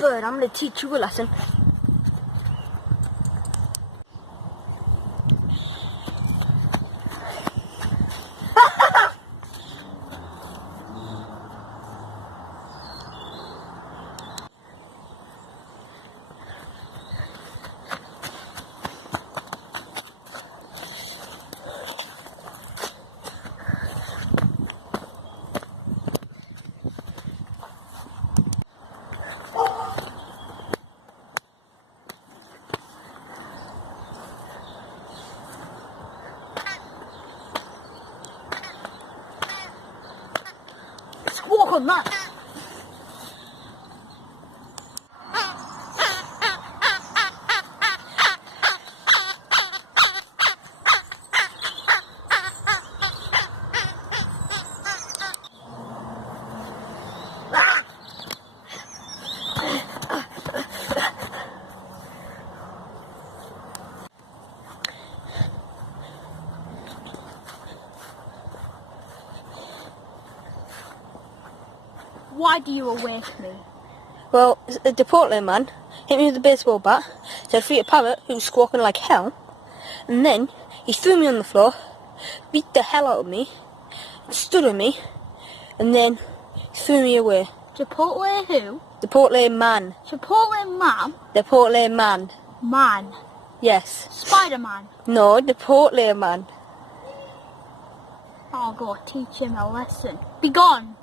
bird, I'm going to teach you a lesson. Walk on that. Why do you awake me? Well, a Chipotle man hit me with a baseball bat, so I freed a parrot who was squawking like hell, and then he threw me on the floor, beat the hell out of me, stood on me, and then threw me away. Chipotle who? Chipotle man. Chipotle man? Chipotle man. Man. Yes. Spider-Man. No, Chipotle man. I'll go teach him a lesson. Be gone.